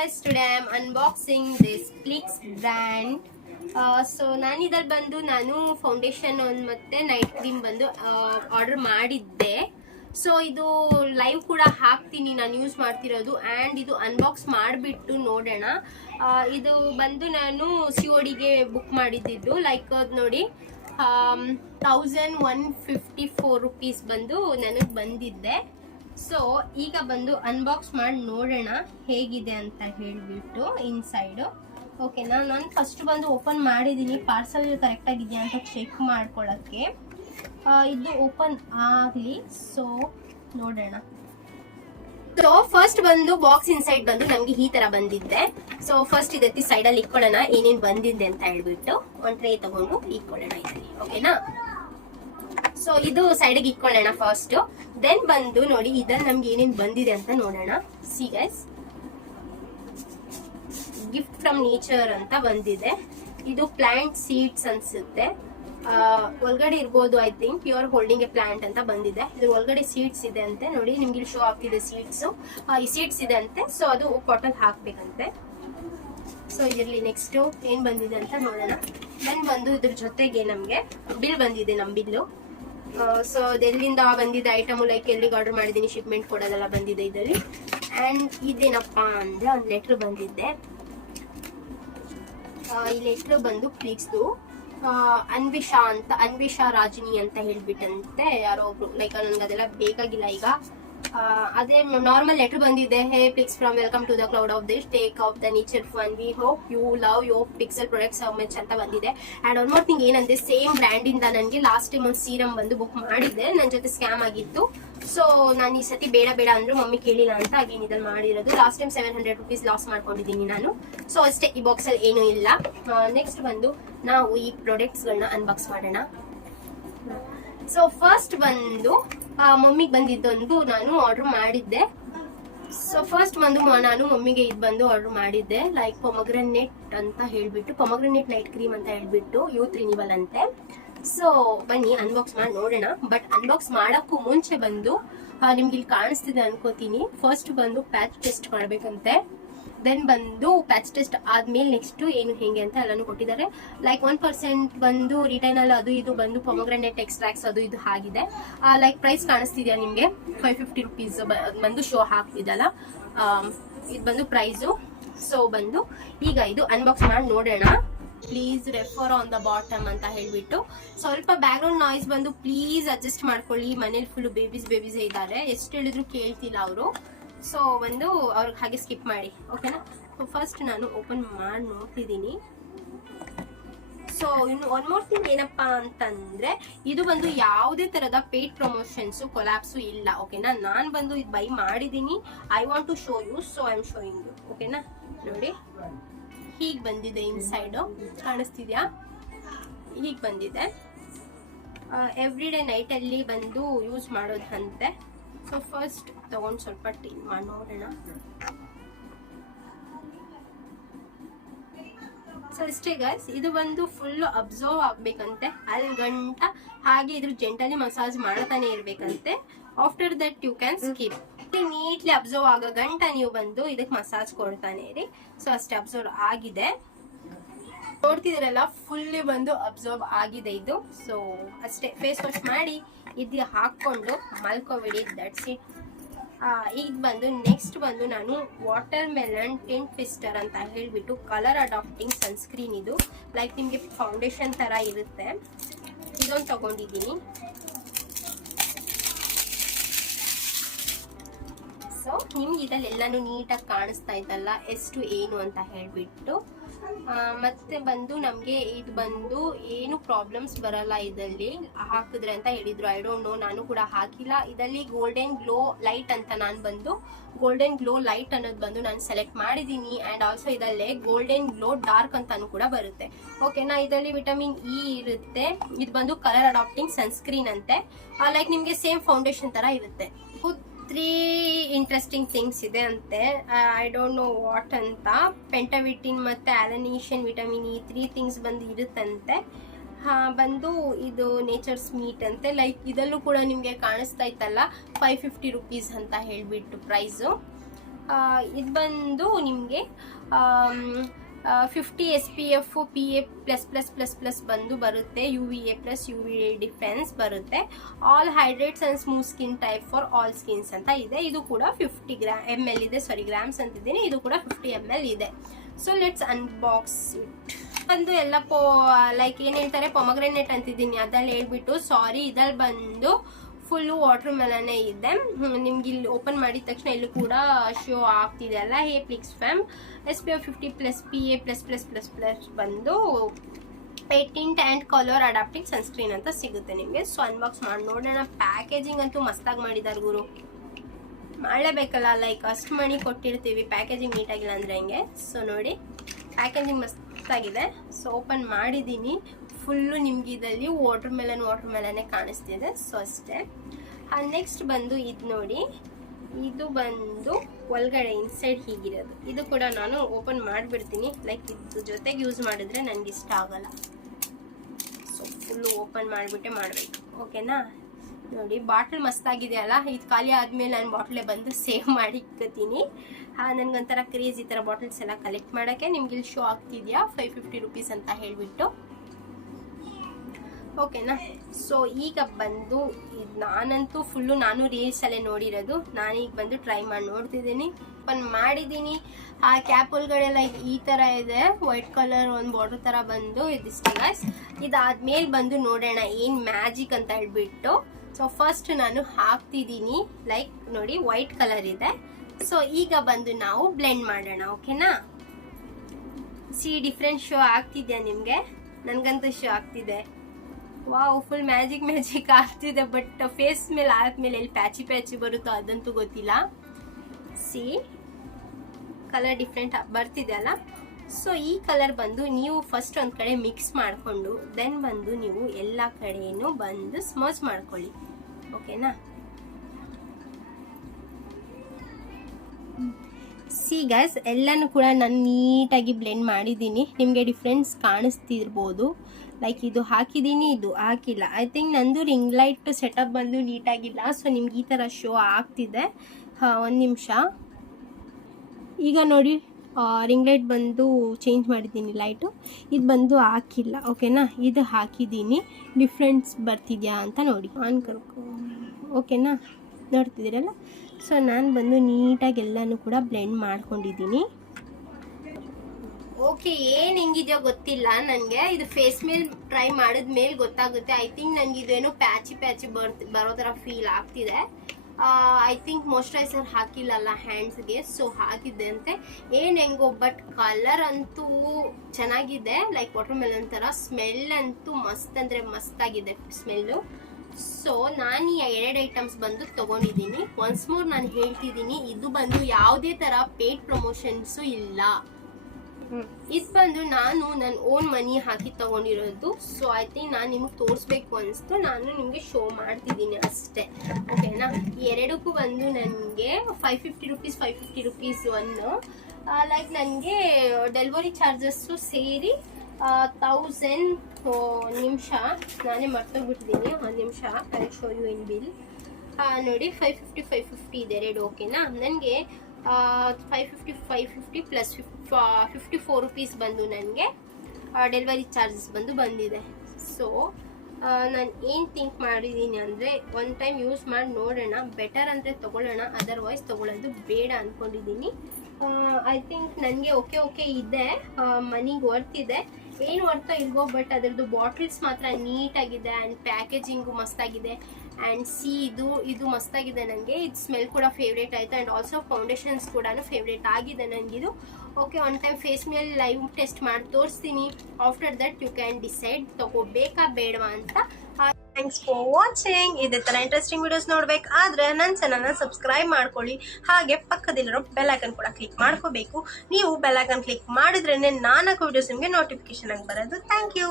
guys, today I am unboxing this Plix brand. So ನಾನು ಇದರಲ್ಲಿ ನಾನು ಫೌಂಡೇಶನ್ ಮತ್ತೆ ನೈಟ್ ಕ್ರೀಮ್ ಆರ್ಡರ್ ಮಾಡಿದ್ದೆ. ಸೊ ಇದು ಲೈವ್ ಕೂಡ ಹಾಕ್ತೀನಿ ನಾನು ಯೂಸ್ ಮಾಡ್ತಿರೋದು. ಆ್ಯಂಡ್ ಇದು ಅನ್ಬಾಕ್ಸ್ ಮಾಡಿಬಿಟ್ಟು ನೋಡೋಣ. ಇದು ನಾನು CODಗೆ ಬುಕ್ ಮಾಡಿದ್ದು. ಲೈಕ್ ನೋಡಿ 1154 ರೂಪೀಸ್ ನನಗೆ ಬಂದಿದ್ದೆ. ಸೊ ಈಗ ಅನ್ಬಾಕ್ಸ್ ಮಾಡಿ ನೋಡೋಣ ಹೇಗಿದೆ ಅಂತ ಹೇಳಿಬಿಟ್ಟು ಇನ್ಸೈಡ್. ಓಕೆನಾ, ನಾನು ಫಸ್ಟ್ ಓಪನ್ ಮಾಡಿದ್ದೀನಿ ಪಾರ್ಸಲ್ ಕರೆಕ್ಟ್ ಆಗಿದೆಯಾ ಅಂತ ಚೆಕ್ ಮಾಡ್ಕೊಳ್ಳೋಕ್ಕೆ. ಇದು ಓಪನ್ ಆಗಲಿ. ಸೊ ನೋಡೋಣ. ಸೊ ಫಸ್ಟ್ ಬಾಕ್ಸ್ ಇನ್ಸೈಡ್ ನಮಗೆ ಈ ತರ ಬಂದಿದ್ದೆ. ಸೊ ಫಸ್ಟ್ ಇದಕ್ಕೆ ಸೈಡಲ್ಲಿ ಇಟ್ಕೊಳ್ಳೋಣ ಏನೇನು ಬಂದಿದೆ ಅಂತ ಹೇಳ್ಬಿಟ್ಟು ಒಂದು ಟ್ರೇ ತಗೊಂಡು ಇಟ್ಕೊಳ್ಳೋಣ ಇದರಲ್ಲಿ. ಓಕೆನಾ, ಸೊ ಇದು ಸೈಡ್ಗೆ ಇಟ್ಕೊಳ್ಳೋಣ ಫಸ್ಟ್. ದೆನ್ ನೋಡಿ ಇದ್ರಲ್ಲಿ ನಮ್ಗೆ ಏನೇನು ಬಂದಿದೆ ಅಂತ ನೋಡೋಣ. See guys, gift from nature ಅಂತ ಬಂದಿದೆ. ಇದು ಪ್ಲಾಂಟ್ ಸೀಡ್ಸ್ ಅನ್ಸುತ್ತೆ. ಒಳಗಡೆ ಇರ್ಬೋದು, I think you are holding a plant ಅಂತ ಬಂದಿದೆ. ಇದ್ರ ಒಳಗಡೆ ಸೀಡ್ಸ್ ಇದೆ ಅಂತೆ. ನೋಡಿ ನಿಮ್ಗೆ ಇಲ್ಲಿ ಶೋ ಆಗ್ತಿದೆ ಸೀಡ್ಸ್. ಈ ಸೀಡ್ಸ್ ಇದೆ ಅಂತೆ. ಸೊ ಅದು ಪಾಟಲ್ ಹಾಕ್ಬೇಕಂತೆ. ಸೊ ಇದರಲ್ಲಿ ನೆಕ್ಸ್ಟ್ ಏನ್ ಬಂದಿದೆ ಅಂತ ನೋಡೋಣ. ದೆನ್ ಇದ್ರ ಜೊತೆಗೆ ನಮ್ಗೆ ಬಿಲ್ ಬಂದಿದೆ, ನಮ್ ಬಿಲ್ಲು. ಸೊ ಅದೆಲ್ಲಿಂದ ಬಂದಿದೆ ಐಟಮ್, ಲೈಕ್ ಎಲ್ಲಿಗೆ ಆರ್ಡರ್ ಮಾಡಿದ್ದೀನಿ, ಶಿಪ್ಮೆಂಟ್ ಕೊಡೋದೆಲ್ಲ ಬಂದಿದೆ ಇದರಲ್ಲಿ. ಅಂಡ್ ಇದೇನಪ್ಪಾ ಅಂದ್ರೆ ಒಂದು ಲೆಟರ್ ಬಂದಿದೆ. ಈ ಲೆಟರ್ ಪ್ಲೀಕ್ಸ್ದು ಅನ್ವಿಷಾ ರಾಜಿನಿ ಅಂತ ಹೇಳ್ಬಿಟ್ಟಂತೆ ಯಾರೋ ಒಬ್ರು. ಲೈಕ್ ನನ್ಗೆ ಅದೆಲ್ಲ ಬೇಕಾಗಿಲ್ಲ ಈಗ. ಅದೇ ನಾರ್ಮಲ್ ಲೆಟರ್ ಬಂದಿದೆ. Hey Plix from welcome to the cloud of this take off the nature fun, we hope you love your pixel products how much ಅಂತ ಬಂದಿದೆ. ಅಂಡ್ ಒನ್ ಮೋರ್ ಥಿಂಗ್ ಏನಂದ್ರೆ, ಸೇಮ್ ಬ್ರ್ಯಾಂಡ್ ಇಂದ ನನಗೆ ಲಾಸ್ಟ್ ಟೈಮ್ ಒಂದು serum book ಮಾಡಿದ್ದೆ, ನನ್ನ ಜೊತೆ scam ಆಗಿತ್ತು. ಸೊ ನಾನು ಈ ಸತಿ ಬೇಡ ಅಂದ್ರು, ಮಮ್ಮಿ ಕೇಳಿಲ್ಲ ಅಂತ ಅಗೇನ್ ಇದನ್ನು ಮಾಡಿರೋದು. ಲಾಸ್ಟ್ ಟೈಮ್ 700 ರೂಪೀಸ್ ಲಾಸ್ ಮಾಡ್ಕೊಂಡಿದ್ದೀನಿ ನಾನು. ಸೊ ಅಷ್ಟೇ, ಈ ಬಾಕ್ಸ್ ಅಲ್ಲಿ ಏನೂ ಇಲ್ಲ. ನೆಕ್ಸ್ಟ್ ನಾವು ಈ ಪ್ರಾಡಕ್ಟ್ಸ್ ಗಳನ್ನ ಅನ್ಬಾಕ್ಸ್ ಮಾಡೋಣ. ಸೊ ಫಸ್ಟ್ ಮಮ್ಮಿಗೆ ಬಂದಿದ್ದೊಂದು ನಾನು ಆರ್ಡರ್ ಮಾಡಿದ್ದೆ. ಸೊ ಫಸ್ಟ್ ನಾನು ಮಮ್ಮಿಗೆ ಇದು ಆರ್ಡರ್ ಮಾಡಿದ್ದೆ. ಲೈಕ್ ಪೊಮಗ್ರನೇಟ್ ಅಂತ ಹೇಳ್ಬಿಟ್ಟು, ಪೊಮಗ್ರನೇಟ್ ನೈಟ್ ಕ್ರೀಮ್ ಅಂತ ಹೇಳ್ಬಿಟ್ಟು ಯೂತ್ ರಿನಿವಲ್ ಅಂತೆ. ಸೊ ಬನ್ನಿ ಅನ್ಬಾಕ್ಸ್ ಮಾಡಿ ನೋಡೋಣ. ಬಟ್ ಅನ್ಬಾಕ್ಸ್ ಮಾಡಕ್ಕೂ ಮುಂಚೆ ನಿಮ್ಗೆ ಇಲ್ಲಿ ಕಾಣಿಸ್ತಿದೆ ಅನ್ಕೋತೀನಿ. ಫಸ್ಟ್ ಪ್ಯಾಚ್ ಟೆಸ್ಟ್ ಮಾಡ್ಬೇಕಂತೆ. ದೆನ್ ಪ್ಯಾಚ್ ಟೆಸ್ಟ್ ಆದ್ಮೇಲೆ ನೆಕ್ಸ್ಟ್ ಏನು ಹೆಂಗೆ ಅಂತ ಎಲ್ಲಾನು ಕೊಟ್ಟಿದ್ದಾರೆ. ಲೈಕ್ 1% ರಿಟೈನಲ್ ಅದು ಇದು ಪೊಮಗ್ರನೇಟ್ ಎಕ್ಸ್ಟ್ರಾಕ್ಟ್ಸ್ ಅದು ಇದು ಆಗಿದೆ. ಲೈಕ್ ಪ್ರೈಸ್ ಕಾಣಿಸ್ತಿದ್ಯಾ ನಿಮ್ಗೆ, 550 ರೂಪೀಸ್ ಶೋ ಹಾಕ್ತಿದಲ್ಲ, ಇದು ಪ್ರೈಸು. ಸೊ ಈಗ ಇದು ಅನ್ಬಾಕ್ಸ್ ಮಾಡಿ ನೋಡೋಣ. Please refer on the bottom ಅಂತ ಹೇಳ್ಬಿಟ್ಟು. ಸ್ವಲ್ಪ back ground noise please adjust ಮಾಡ್ಕೊಳ್ಳಿ. ಮನೇಲಿ ಫುಲ್ ಬೇಬೀಸ್ ಇದ್ದಾರೆ, ಎಷ್ಟು ಹೇಳಿದ್ರು ಕೇಳ್ತಿಲ್ಲ ಅವರು. ಸೊ ಅವ್ರಿಗೆ ಹಾಗೆ ಸ್ಕಿಪ್ ಮಾಡಿ. ಓಕೆನಾ. ಸೊ ಫಸ್ಟ್ ನಾನು ಓಪನ್ ಮಾಡಿ ನೋಡ್ತಿದ್ದೀನಿ. ಸೊ ಇನ್ನು ಒನ್ ಮೋರ್ ಥಿಂಗ್ ಏನಪ್ಪಾ ಅಂತಂದ್ರೆ, ಇದು ಯಾವುದೇ ತರದ ಪೇಡ್ ಪ್ರಮೋಷನ್ಸ್ ಕೊಲಾಪ್ಸು ಇಲ್ಲ. ಓಕೆನಾ. ನಾನು ಇದು ಬೈ ಮಾಡಿದ್ದೀನಿ. I want to show you, so I am showing you. ಓಕೆನಾ. ನೋಡಿ ಹೀಗೆ ಬಂದಿದೆ ಇನ್ಸೈಡ್, ಕಾಣಿಸ್ತಿದ್ಯಾ? ಹೀಗೆ ಬಂದಿದೆ. ಎವ್ರಿ ಡೇ ನೈಟ್ ಅಲ್ಲಿ ಯೂಸ್ ಮಾಡೋದಂತೆ. ಸೊ ಫಸ್ಟ್ ತಗೊಂಡು ಸ್ವಲ್ಪ ಟೀನ್ ಮಾಡಿ ನೋಡೋಣ. ಸೊ ಇಷ್ಟೇ ಗೈಸ್, ಇದು ಫುಲ್ ಅಬ್ಸರ್ವ್ ಆಗ್ಬೇಕಂತೆ ಅಲ್ಲಿ ಗಂಟ. ಹಾಗೆ ಇದ್ರ ಜೆಂಟಲಿ ಮಸಾಜ್ ಮಾಡ್ತಾನೆ ಇರ್ಬೇಕಂತೆ. After that you can skip. Neatly observe ಆಗೋ ಗಂಟ ನೀವು ಇದಕ್ಕೆ ಮಸಾಜ್ ಕೊಡ್ತಾನೆ ಇರಿ. ಸೊ ಅಷ್ಟೇ ಅಬ್ಸರ್ವ್ ಆಗಿದೆ. ನೋಡ್ತಿದ್ರಲ್ಲ, ಫುಲ್ಲಿ ಅಬ್ಸರ್ವ್ ಆಗಿದೆ ಇದು. ಸೊ ಅಷ್ಟೇ, ಫೇಸ್ ವಾಶ್ ಮಾಡಿ ಇದು ಹಾಕೊಂಡು ಮಲ್ಕೋಬಿಡಿ. That's it. ಈಗ ನೆಕ್ಸ್ಟ್ ನಾನು ವಾಟರ್ ಮೆಲನ್ ಟಿಂಟ್ ಟ್ವಿಸ್ಟರ್ ಅಂತ ಹೇಳ್ಬಿಟ್ಟು ಕಲರ್ ಅಡಾಪ್ಟಿಂಗ್ ಸನ್ಸ್ಕ್ರೀನ್. ಇದು ಲೈಕ್ ನಿಮಗೆ ಫೌಂಡೇಶನ್ ತರ ಇರುತ್ತೆ. ಇದೊಂದು ತಗೊಂಡಿದ್ದೀನಿ. ಸೊ ನಿಮ್ಗೆ ಇದಲ್ಲೆಲ್ಲಾನು ನೀಟಾಗಿ ಕಾಣಿಸ್ತಾ ಇದ್ದಲ್ಲ ಎಷ್ಟು ಏನು ಅಂತ ಹೇಳ್ಬಿಟ್ಟು. ಮತ್ತೆ ನಮಗೆ ಇದು ಏನು ಪ್ರಾಬ್ಲಮ್ಸ್ ಬರಲ್ಲ ಇದರಲ್ಲಿ ಹಾಕಿದ್ರೆ ಅಂತ ಹೇಳಿದ್ರು. ಐ ಡೋಂಟ್ ನೋ, ನಾನು ಕೂಡ ಹಾಕಿಲ್ಲ. ಇದರಲ್ಲಿ ಗೋಲ್ಡನ್ ಗ್ಲೋ ಲೈಟ್ ಅಂತ ನಾನು ಗೋಲ್ಡನ್ ಗ್ಲೋ ಲೈಟ್ ಅನ್ನೋದು ನಾನು ಸೆಲೆಕ್ಟ್ ಮಾಡಿದ್ದೀನಿ. ಅಂಡ್ ಆಲ್ಸೋ ಇದಲ್ಲೇ ಗೋಲ್ಡನ್ ಗ್ಲೋ ಡಾರ್ಕ್ ಅಂತಾನು ಕೂಡ ಬರುತ್ತೆ. ಓಕೆನಾ. ಇದರಲ್ಲಿ ವಿಟಮಿನ್ ಇ ಇರುತ್ತೆ. ಇದು ಕಲರ್ ಅಡಾಪ್ಟಿಂಗ್ ಸನ್ಸ್ಕ್ರೀನ್ ಅಂತೆ. ಲೈಕ್ ನಿಮ್ಗೆ ಸೇಮ್ ಫೌಂಡೇಶನ್ ತರ ಇರುತ್ತೆ. 3 ಇಂಟ್ರೆಸ್ಟಿಂಗ್ ಥಿಂಗ್ಸ್ ಇದೆ ಅಂತೆ. ಐ ಡೋಂಟ್ ನೋ ವಾಟ್ ಅಂತ. ಪೆಂಟಾವಿಟಿನ್ ಮತ್ತೆ ಆಲನೀಷಿಯನ್ ವಿಟಮಿನ್ ಇ 3 ಥಿಂಗ್ಸ್ ಇರುತ್ತಂತೆ. ಇದು ನೇಚರ್ಸ್ ಮೀಟ್ ಅಂತೆ. ಲೈಕ್ ಇದಲ್ಲೂ ಕೂಡ ನಿಮಗೆ ಕಾಣಿಸ್ತಾ ಇತ್ತಲ್ಲ 550 ರೂಪೀಸ್ ಅಂತ ಹೇಳ್ಬಿಟ್ಟು ಪ್ರೈಸು. ಇದು ಬಂದು ನಿಮಗೆ 50 SPF PA++++ ಬಂದು ಬರುತ್ತೆ, UVA+ UVA ಡಿಫೆನ್ಸ್ ಬರುತ್ತೆ, all hydrates and smooth skin type for all skins ಅಂತ ಇದೆ. ಇದು ಕೂಡ 50 ml ಇದೆ, ಸಾರಿ ಗ್ರಾಮ್ಸ್ ಅಂತಿದ್ದೀನಿ, ಇದು ಕೂಡ 50 ml ಇದೆ. So let's unbox it. ಬಂದು ಎಲ್ಲ ಲೈಕ್ ಏನ್ ಹೇಳ್ತಾರೆ ಪೊಮಗ್ರೆನೇಟ್ ಅಂತಿದ್ದೀನಿ, ಅದ್ರಲ್ಲಿ ಹೇಳ್ಬಿಟ್ಟು ಸಾರಿ, ಇದ್ರಲ್ಲಿ ಬಂದು ಫುಲ್ಲು ವಾಟರ್ ಮೆಲನೇ ಇದೆ. ನಿಮ್ಗೆ ಇಲ್ಲಿ ಓಪನ್ ಮಾಡಿದ ತಕ್ಷಣ ಇಲ್ಲೂ ಕೂಡ ಶೋ ಆಗ್ತಿದೆ ಅಲ್ಲ, ಹೇ ಪ್ಲಿಕ್ಸ್ ಫ್ಯಾಮ್ SPF 50+ PA++++ ಬಂದು 18 ಟ್ಯಾಂಟ್ ಕಲರ್ ಅಡಾಪ್ಟಿಂಗ್ ಸನ್ಸ್ಕ್ರೀನ್ ಅಂತ ಸಿಗುತ್ತೆ ನಿಮಗೆ. ಸೊ ಅನ್ಬಾಕ್ಸ್ ಮಾಡಿ ನೋಡೋಣ. ಪ್ಯಾಕೇಜಿಂಗ್ ಅಂತೂ ಮಸ್ತಾಗಿ ಮಾಡಿದಾರೆ ಗುರು, ಮಾಡಲೇಬೇಕಲ್ಲ, ಲೈಕ್ ಅಷ್ಟು ಮಣಿ ಕೊಟ್ಟಿರ್ತೀವಿ, ಪ್ಯಾಕೇಜಿಂಗ್ ನೀಟಾಗಿಲ್ಲ ಅಂದ್ರೆ ಹೆಂಗೆ. ಸೊ ನೋಡಿ ಪ್ಯಾಕೇಜಿಂಗ್ ಮಸ್ತಾಗಿದೆ. ಸೊ ಓಪನ್ ಮಾಡಿದ್ದೀನಿ, ಫುಲ್ಲು ನಿಮ್ಗೆ ಇದರಲ್ಲಿ ವಾಟರ್ ಮೆಲನೇ ಕಾಣಿಸ್ತಿದೆ. ಸೊ ಅಷ್ಟೇ. ನೆಕ್ಸ್ಟ್ ಬಂದು ಇದು ನೋಡಿ, ಇದು ಬಂದು ಒಳಗಡೆ ಇನ್ಸೈಡ್ ಹೀಗಿರೋದು. ಇದು ಕೂಡ ನಾನು ಓಪನ್ ಮಾಡಿಬಿಡ್ತೀನಿ, ಲೈಕ್ ಇದ್ರ ಜೊತೆಗೆ ಯೂಸ್ ಮಾಡಿದ್ರೆ ನನಗೆ ಇಷ್ಟ ಆಗಲ್ಲ. ಸೊ ಫುಲ್ಲು ಓಪನ್ ಮಾಡಿಬಿಟ್ಟೆ ಮಾಡಬೇಕು, ಓಕೆನಾ. ನೋಡಿ ಬಾಟ್ಲ್ ಮಸ್ತಾಗಿದೆ ಅಲ್ಲ, ಇದು ಖಾಲಿ ಆದಮೇಲೆ ನಾನು ಬಾಟ್ಲೆ ಬಂದು ಸೇವ್ ಮಾಡಿ ಇಟ್ಕೋತೀನಿ. ನನಗೊಂಥರ ಕ್ರೇಜ್ ಈ ಥರ ಬಾಟಲ್ಸ್ ಎಲ್ಲ ಕಲೆಕ್ಟ್ ಮಾಡೋಕ್ಕೆ. ನಿಮ್ಗೆ ಇಲ್ಲಿ ಶೋ ಆಗ್ತಿದೆಯಾ 550 ರೂಪೀಸ್ ಅಂತ ಹೇಳಿಬಿಟ್ಟು, ಓಕೆನಾ. ಸೊ ಈಗ ಬಂದು ನಾನಂತೂ ಫುಲ್ಲು ನಾನು ರೀಲ್ಸಲ್ಲೇ ನೋಡಿರೋದು, ನಾನೀಗ ಬಂದು ಟ್ರೈ ಮಾಡಿ ನೋಡ್ತಿದ್ದೀನಿ, ಓಪನ್ ಮಾಡಿದ್ದೀನಿ. ಆ ಕ್ಯಾಪ್ ಒಳಗಡೆ ಲೈಕ್ ಈ ಥರ ಇದೆ, ವೈಟ್ ಕಲರ್ ಒಂದು ಬಾರ್ಡರ್ ಥರ ಬಂದು ಇದಿಷ್ಟು ಗೈಸ್. ಇದಾದ್ಮೇಲೆ ಬಂದು ನೋಡೋಣ ಏನು ಮ್ಯಾಜಿಕ್ ಅಂತ ಹೇಳ್ಬಿಟ್ಟು. ಸೊ ಫಸ್ಟ್ ನಾನು ಹಾಕ್ತಿದ್ದೀನಿ, ಲೈಕ್ ನೋಡಿ ವೈಟ್ ಕಲರ್ ಇದೆ. ಸೊ ಈಗ ಬಂದು ನಾವು ಬ್ಲೆಂಡ್ ಮಾಡೋಣ, ಓಕೆನಾ. ಡಿಫ್ರೆಂಟ್ ಶೋ ಆಗ್ತಿದ್ಯಾ ನಿಮಗೆ? ನನಗಂತೂ ಶೋ ಆಗ್ತಿದೆ. ವಾವ್, ಫುಲ್ ಮ್ಯಾಜಿಕ್ ಆಗ್ತಿದೆ. ಬಟ್ ಫೇಸ್ ಮೇಲೆ ಆದ್ಮೇಲೆ ಎಲ್ಲಿ ಪ್ಯಾಚಿ ಬರುತ್ತೋ ಅದಂತೂ ಗೊತ್ತಿಲ್ಲ. ಕಲರ್ ಡಿಫ್ರೆಂಟ್ ಬರ್ತಿದೆ ಅಲ್ಲ. ಸೊ ಈ ಕಲರ್ ಬಂದು ನೀವು ಫಸ್ಟ್ ಒಂದು ಕಡೆ ಮಿಕ್ಸ್ ಮಾಡಿಕೊಂಡು ದೆನ್ ಬಂದು ನೀವು ಎಲ್ಲ ಕಡೆನೂ ಬಂದು ಸ್ಮರ್ಜ್ ಮಾಡ್ಕೊಳ್ಳಿ, ಓಕೆನಾ. ಗೈಸ್ ಎಲ್ಲನೂ ಕೂಡ ನಾನು ನೀಟಾಗಿ ಬ್ಲೆಂಡ್ ಮಾಡಿದ್ದೀನಿ. ನಿಮಗೆ ಡಿಫ್ರೆನ್ಸ್ ಕಾಣಿಸ್ತಿರ್ಬೋದು, ಲೈಕ್ ಇದು ಹಾಕಿದ್ದೀನಿ, ಇದು ಹಾಕಿಲ್ಲ. ಐ ಥಿಂಕ್ ನಂದು ರಿಂಗ್ ಲೈಟ್ ಸೆಟಪ್ ಬಂದು ನೀಟಾಗಿಲ್ಲ. ಸೊ ನಿಮ್ಗೆ ಈ ಥರ ಶೋ ಆಗ್ತಿದೆ. ಒಂದು ನಿಮಿಷ. ಈಗ ನೋಡಿ ರಿಂಗ್ ಲೈಟ್ ಬಂದು ಚೇಂಜ್ ಮಾಡಿದ್ದೀನಿ ಲೈಟು, ಇದು ಬಂದು ಹಾಕಿಲ್ಲ, ಓಕೆನಾ. ಇದು ಹಾಕಿದ್ದೀನಿ, ಡಿಫ್ರೆನ್ಸ್ ಬರ್ತಿದ್ಯಾ ಅಂತ ನೋಡಿ. ಆನ್ ಕರ್ಕೊ, ಓಕೆನಾ, ನೋಡ್ತಿದ್ದೀರಲ್ಲ. ಸೊ ನಾನು ಬಂದು ನೀಟಾಗಿ ಎಲ್ಲನೂ ಕೂಡ ಬ್ಲೆಂಡ್ ಮಾಡ್ಕೊಂಡಿದ್ದೀನಿ. ಓಕೆ, ಏನು ಹೆಂಗಿದೆಯೋ ಗೊತ್ತಿಲ್ಲ ನನಗೆ, ಇದು ಫೇಸ್ ಮೇಲೆ ಟ್ರೈ ಮಾಡಿದ್ಮೇಲೆ ಗೊತ್ತಾಗುತ್ತೆ. ಐ ಥಿಂಕ್ ನನಗೆ ಇದೇನೋ ಪ್ಯಾಚಿ ಬರೋ ಥರ ಫೀಲ್ ಆಗ್ತಿದೆ. ಐ ಥಿಂಕ್ ಮಾಯ್ಶ್ಚರೈಸರ್ ಹಾಕಿಲ್ಲಲ್ಲ ಹ್ಯಾಂಡ್ಸ್ಗೆ, ಸೊ ಹಾಕಿದ್ದೆ ಅಂತೆ ಏನು ಹೆಂಗೋ. ಬಟ್ ಕಲರ್ ಅಂತೂ ಚೆನ್ನಾಗಿದೆ, ಲೈಕ್ ವಾಟರ್ ಮೆಲನ್ ಥರ. ಸ್ಮೆಲ್ ಅಂತೂ ಮಸ್ತ್ ಅಂದರೆ ಮಸ್ತಾಗಿದೆ ಸ್ಮೆಲ್ಲು. ಸೊ ನಾನು ಈ 2 ಐಟಮ್ಸ್ ಬಂದು ತಗೊಂಡಿದ್ದೀನಿ. ಒನ್ಸ್ ಮೋರ್ ನಾನು ಹೇಳ್ತಿದ್ದೀನಿ, ಇದು ಬಂದು ಯಾವುದೇ ಥರ ಪೇಡ್ ಪ್ರಮೋಷನ್ಸು ಇಲ್ಲ. ಇದು ಬಂದು ನಾನು ನನ್ನ ಓನ್ ಮನಿ ಹಾಕಿ ತಗೊಂಡಿರೋದು. ಸೊ ಐ ಥಿಂಕ್ ನಾನು ನಿಮಗೆ ತೋರಿಸ್ಬೇಕು ಅನಿಸ್ತು, ನಾನು ನಿಮಗೆ ಶೋ ಮಾಡ್ತಿದ್ದೀನಿ ಅಷ್ಟೇ, ಓಕೆನಾ. ಈ ಎರಡಕ್ಕೂ ಬಂದು ನನಗೆ 550 ರೂಪೀಸ್ ಒಂದು. ಲೈಕ್ ನನಗೆ ಡೆಲಿವರಿ ಚಾರ್ಜಸ್ಸು ಸೇರಿ 1000. ನಿಮಿಷ, ನಾನೇ ಮರ್ತೋಗ್ಬಿಟ್ಟಿದ್ದೀನಿ, ಒಂದು ನಿಮಿಷ. I show you in bill. ನೋಡಿ 550 ಇದೆ ಎರಡು, ಓಕೆನಾ. ನನಗೆ 550 ಪ್ಲಸ್ 54 ರೂಪೀಸ್ ಬಂದು ನನಗೆ ಡೆಲಿವರಿ ಚಾರ್ಜಸ್ ಬಂದಿದೆ. ಸೊ ನಾನು ಏನು ಥಿಂಕ್ ಮಾಡಿದ್ದೀನಿ ಅಂದರೆ, ಒನ್ ಟೈಮ್ ಯೂಸ್ ಮಾಡಿ ನೋಡೋಣ, ಬೆಟರ್ ಅಂದರೆ ತೊಗೊಳ್ಳೋಣ, ಅದರ್ವೈಸ್ ತೊಗೊಳ್ಳೋದು ಬೇಡ ಅಂದ್ಕೊಂಡಿದ್ದೀನಿ. ಐ ಥಿಂಕ್ ನನಗೆ ಓಕೆ ಇದೆ, ಮನಿಗೆ ವರ್ತ್ ಇದೆ. ಏನು ವರ್ತ ಇಲ್ವೋ, ಬಟ್ ಅದರದ್ದು ಬಾಟಲ್ಸ್ ಮಾತ್ರ ನೀಟಾಗಿದೆ ಆ್ಯಂಡ್ ಪ್ಯಾಕೇಜಿಂಗು ಮಸ್ತಾಗಿದೆ. ಆ್ಯಂಡ್ ಇದು ಮಸ್ತಾಗಿದೆ ನನಗೆ. ಇದು ಸ್ಮೆಲ್ ಕೂಡ ಫೇವ್ರೇಟ್ ಆಯಿತು. ಆ್ಯಂಡ್ ಆಲ್ಸೋ ಫೌಂಡೇಶನ್ಸ್ ಕೂಡ ಫೇವ್ರೇಟ್ ಆಗಿದೆ ನನಗಿದು. ಓಕೆ, ಒನ್ ಟೈಮ್ ಫೇಸ್ ಮೇಲೆ ಲೈವ್ ಟೆಸ್ಟ್ ಮಾಡಿ ತೋರಿಸ್ತೀನಿ. After that you can decide ತಗೋಬೇಕಾ ಬೇಡವಾ ಅಂತ. Thanks for watching. ಇದೇ ಥರ ಇಂಟ್ರೆಸ್ಟಿಂಗ್ ವಿಡಿಯೋಸ್ ನೋಡಬೇಕಾದ್ರೆ ನನ್ನ ಚಾನಲ್ನ ಸಬ್ಸ್ಕ್ರೈಬ್ ಮಾಡ್ಕೊಳ್ಳಿ. ಹಾಗೆ ಪಕ್ಕದಲ್ಲಿರೋ ಬೆಲ್ ಐಕನ್ ಕೂಡ ಕ್ಲಿಕ್ ಮಾಡ್ಕೋಬೇಕು. ನೀವು ಬೆಲ್ ಐಕನ್ ಕ್ಲಿಕ್ ಮಾಡಿದ್ರೇ ನಾನು ಹಾಕೋ ವಿಡಿಯೋಸ್ ನಿಮಗೆ ನೋಟಿಫಿಕೇಶನ್ ಆಗಿ ಬರೋದು. Thank you.